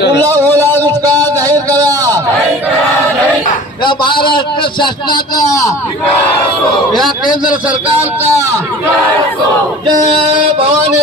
तुला ओला दुष्काळ जाहीर करा या महाराष्ट्र शासनाचा या केंद्र सरकारचा. जय भवानी.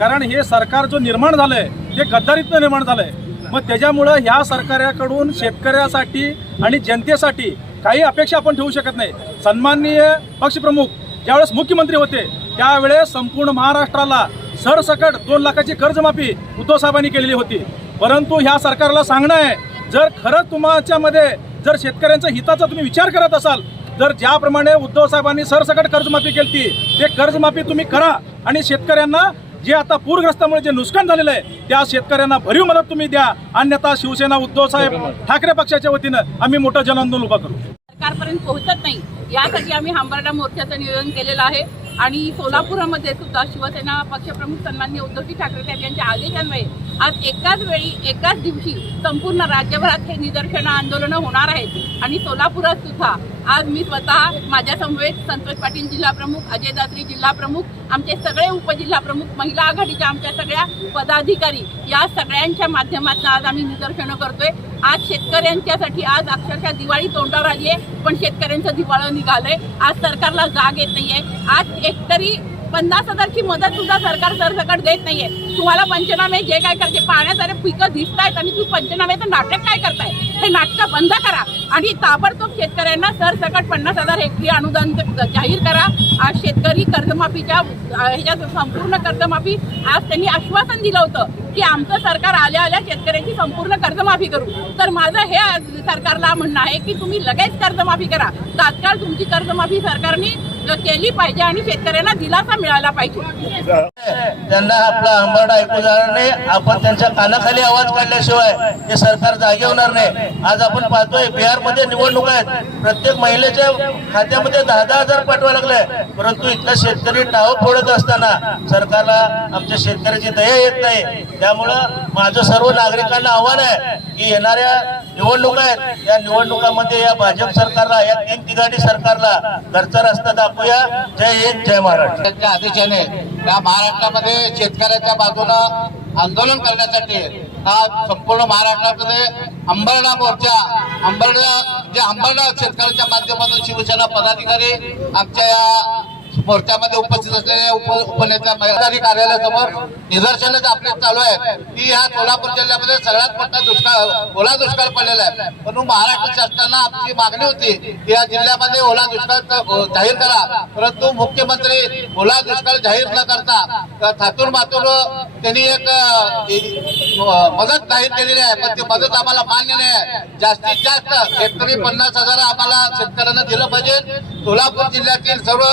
कारण हे सरकार जो निर्माण झालंय ते गद्दारीतनं निर्माण झालंय. मग त्याच्यामुळं ह्या सरकारकडून शेतकऱ्यासाठी आणि जनतेसाठी काही अपेक्षा आपण ठेवू शकत नाही. सन्माननीय पक्षप्रमुख ज्यावेळेस मुख्यमंत्री होते त्यावेळेस संपूर्ण महाराष्ट्राला सरसकट दोन लाखाची कर्जमाफी उद्धव साहेबांनी केलेली होती. परंतु ह्या सरकारला सांगणं आहे जर खरंच तुमच्यामध्ये जर शेतकऱ्यांच्या हिताचा तुम्ही विचार करत असाल जर ज्याप्रमाणे उद्धव साहेबांनी सरसकट कर्जमाफी केली ते कर्जमाफी तुम्ही करा आणि शेतकऱ्यांना जे आता पूरग्रस्तामुळे जे नुकसान झालेलं आहे त्या शेतकऱ्यांना भरीव मदत तुम्ही द्या. अन्यथा शिवसेना उद्धव साहेब ठाकरे पक्षाच्या वतीनं आम्ही मोठं जनआंदोलन उभा करू. सरकारपर्यंत पोहोचत नाही. यासाठी आम्ही हांबर्डा मोर्चाचं नियोजन केलेलं आहे. आणि सोलापुरामध्ये सुद्धा शिवसेना पक्षप्रमुख सन्मान्य उद्धवजी ठाकरे साहेब यांच्या आदेशान्वये आज एकाच वेळी एकाच दिवशी संपूर्ण राज्यभरात हे निदर्शनं आंदोलनं होणार आहेत. आणि सोलापुरात सुद्धा आज मी स्वतः माझ्यासमवेत संतोष पाटील जिल्हा प्रमुख अजय दात्री जिल्हा प्रमुख आमचे सगळे उपजिल्हा प्रमुख महिला आघाडीच्या आमच्या सगळ्या पदाधिकारी या सगळ्यांच्या माध्यमातून आज आम्ही निदर्शनं करतोय. आज शेतकऱ्यांच्यासाठी आज अक्षरशः दिवाळी तोंडावर आली आहे पण शेतकऱ्यांचं दिवाळं निघालंय. आज सरकारला जाग येत नाहीये. आज एकतरी पन्नास हजारची मदत सुद्धा सरकार सरसकट देत नाहीये. तुम्हाला पंचनामे जे काय करते पाण्यात आले पिकं दिसत आहेत आणि तुम्ही तर नाटक काय करताय? हे नाटक बंद करा. आणि ताबडतोब शेतकऱ्यांना सरसकट पन्नास हजार हेक्टरी अनुदान जाहीर करा. आज शेतकरी कर्जमाफीच्या ह्याच्या ह्याच्यात संपूर्ण कर्जमाफी आज त्यांनी आश्वासन दिलं होतं. की आमचं सरकार आल्या आल्या शेतकऱ्यांची संपूर्ण कर्जमाफी करू. तर माझं हे आज सरकारला म्हणणं आहे की तुम्ही लगेच कर्जमाफी करा. तात्काळ तुमची कर्जमाफी सरकारने केली पाहिजे आणि शेतकऱ्यांना दिलासा मिळाला पाहिजे. त्यांना आपला आंबरड ऐकू जाणार नाही. आपण त्यांच्या कानाखाली आवाज काढल्याशिवाय हे सरकार जागे होणार नाही. आज आपण पाहतोय बिहारमध्ये निवडणूक आहेत. प्रत्येक महिलेच्या खात्यामध्ये दहा दहा हजार पाठवा लागले परंतु इथला शेतकरी टाव फोडत असताना सरकारला आमच्या शेतकऱ्याची दया येत नाही. त्यामुळं माझं सर्व नागरिकांना आव्हान आहे की येणाऱ्या निवडणुका आहेत. या निवडणुकामध्ये या भाजप सरकारला या तीन तिघाटी सरकारला घरचा रस्ता दाखवूया. जय हिंद जय महाराष्ट्र. आदेशाने या महाराष्ट्रामध्ये शेतकऱ्याच्या बाजूला आंदोलन करण्यासाठी हा संपूर्ण महाराष्ट्रामध्ये अंबरडा मोर्चा अंबरडा जे अंबरडा शेतकऱ्याच्या माध्यमातून शिवसेना पदाधिकारी आमच्या या मोर्चामध्ये उपस्थित असलेल्या उप उपनेत्या महिलाधिकारी कार्यालयासमोर निदर्शनच आपले चालू आहे. की ह्या सोलापूर जिल्ह्यामध्ये सगळ्यात मोठा दुष्काळ ओला दुष्काळ पडलेला आहे. म्हणून महाराष्ट्र शासनानं आमची मागणी होती की या जिल्ह्यामध्ये ओला दुष्काळ जाहीर करा. परंतु मुख्यमंत्री ओला दुष्काळ जाहीर न करता थातूर मातूर त्यांनी एक मदत जाहीर केलेली आहे. पण ती मदत आम्हाला मान्य नाही आहे. जास्तीत जास्त शेतकरी पन्नास हजार आम्हाला शेतकऱ्यांना दिलं पाहिजे. सोलापूर जिल्ह्यातील सर्व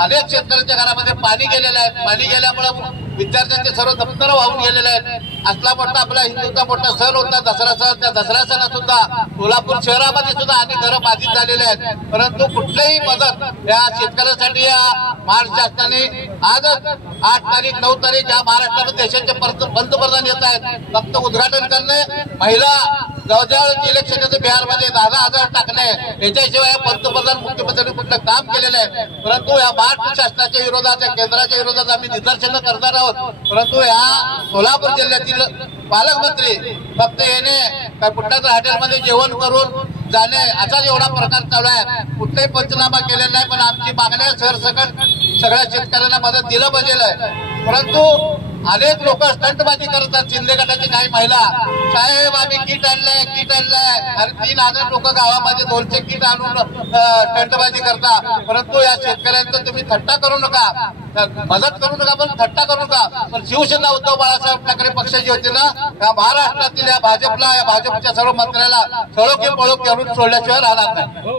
अनेक शेतकऱ्यांच्या घरामध्ये पाणी गेलेलं आहे. पाणी गेल्यामुळे विद्यार्थ्यांचे सर्व दप्तर वाहून गेलेले आहेत. असला मोठा आपला हिंदूचा मोठा सण होता दसरा सण त्या दसरा सणात सुद्धा कोल्हापूर शहरामध्ये सुद्धा अनेक घरं बाधित झालेले आहेत. परंतु कुठलीही मदत या शेतकऱ्यांसाठी या महाराष्ट्र शासनाने आजच आठ तारीख नऊ तारीख या महाराष्ट्रामध्ये देशाचे पंत- पंतप्रधान येत आहेत. फक्त उद्घाटन करणे महिला जवळजवळ इलेक्शन बिहारमध्ये दहा हजार टाकणे याच्याशिवाय पंतप्रधान मुख्यमंत्र्यांनी कुठलं काम केलेलं आहे. परंतु या महाराष्ट्र शासनाच्या विरोधात या केंद्राच्या विरोधात आम्ही निदर्शनं करणार आहोत. परंतु या सोलापूर जिल्ह्यातील पालकमंत्री फक्त येणे काय कुठल्या तर हॉटेलमध्ये जेवण करून जाणे असाच एवढा प्रकार चालू आहे. कुठलाही पंचनामा केलेला नाही पण आमची मागणी सरसकट सगळ्या शेतकऱ्यांना मदत दिलं पाहिजे परंतु अनेक लोक स्टंटबाजी करतात शिंदे गटाची काही महिला. साहेब आम्ही किट आणलंय किट आणलंय. अरे तीन हजार लोक गावामध्ये दोनशे किट आणून स्टंटबाजी करता. परंतु या शेतकऱ्यांचा तुम्ही थट्टा करू नका. मदत करू नका पण थट्टा करू नका. पण शिवसेना उद्धव बाळासाहेब ठाकरे पक्षाची होती ना या महाराष्ट्रातील या भाजपला या भाजपच्या सर्व मंत्र्याला सळो की करून सोडल्याशिवाय राहणार नाही.